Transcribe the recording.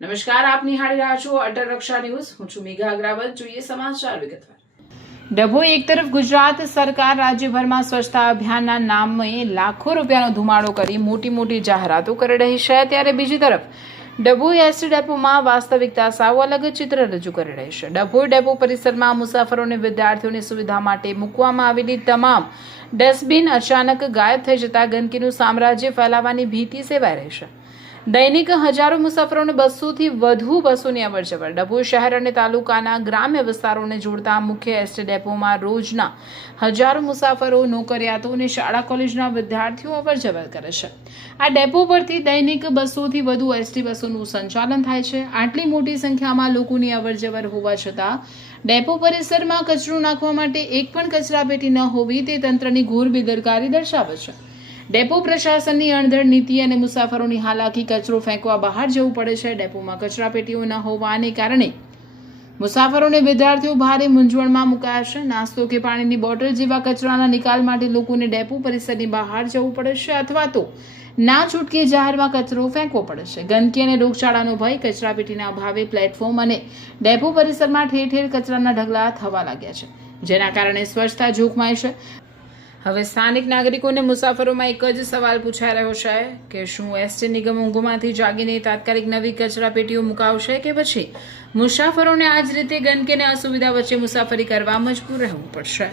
નમસ્કાર, આપ નિહાળી રહ્યા છો અટલ રક્ષા ન્યૂઝ. હું છું મેઘા અગ્રવાલ. જોઈએ સમાચાર વિગતવાર. ડભોઈ એક તરફ ગુજરાત સરકાર રાજ્યભરમાં સ્વચ્છતા અભિયાનના નામે લાખો રૂપિયાનો ધુમાડો કરી મોટી જાહેરાતો કરી રહી છે, ત્યારે બીજી તરફ ડભોઈ એસટી ડેપોમાં વાસ્તવિકતા સાવ અલગ ચિત્ર રજૂ કરી રહી છે. ડભોઈ ડેપો પરિસરમાં મુસાફરો અને વિદ્યાર્થીઓની સુવિધા માટે મૂકવામાં આવેલી તમામ ડસ્ટબિન અચાનક ગાયબ થઈ જતા ગંદકીનું સામ્રાજ્ય ફેલાવાની ભીતિ સેવાઈ રહી છે. દૈનિક હજારો મુસાફરોને 200 થી વધુ બસોની અવરજવર. ડભોઈ શહેર અને તાલુકાના ગ્રામ્ય વિસ્તારોને જોડતા મુખ્ય એસટી ડેપોમાં રોજના હજારો મુસાફરો, નોકરિયાતો અને શાળા કોલેજના વિદ્યાર્થીઓ અવરજવર કરે છે. આ ડેપો પરથી દૈનિક 200 થી વધુ એસટી બસોનું સંચાલન થાય છે. આટલી મોટી સંખ્યામાં લોકોની અવરજવર હોવા છતાં ડેપો પરિસરમાં કચરો નાખવા માટે એક પણ કચરાપેટી ન હોવી તે તંત્રની ઘોર બેદરકારી દર્શાવે છે. ડેપો પ્રશાસનની અણધડ નીતિ અને મુસાફરોની હાલાકી કચરો ફેંકવા બહાર જવું પડે છે. ડેપોમાં કચરાપેટીઓ ન હોવાને કારણે મુસાફરો અને વિદ્યાર્થીઓ ભારે મૂંઝવણમાં મુકાયા છે. નાસ્તો કે પાણીની બોટલ જેવા કચરાના નિકાલ માટે લોકોને ડેપો પરિસરની બહાર જવું પડે છે અથવા તો ના છૂટકે જાહેરમાં કચરો ફેંકવો પડે છે. ગંદકી અને રોગચાળાનો ભય, કચરાપેટીના અભાવે પ્લેટફોર્મ અને ડેપો પરિસરમાં ઠેર ઠેર કચરાના ઢગલા થવા લાગ્યા છે, જેના કારણે સ્વચ્છતા જોખમાય છે. હવે સ્થાનિક નાગરિકોને મુસાફરોમાં એક જ સવાલ પૂછાઈ રહ્યો છે કે શું એસટી નિગમ ઊંઘમાંથી જાગીને તાત્કાલિક નવી કચરાપેટીઓ મુકાવશે કે પછી મુસાફરોને આ જ રીતે ગંદકી અને અસુવિધા વચ્ચે મુસાફરી કરવા મજબૂર રહેવું પડશે.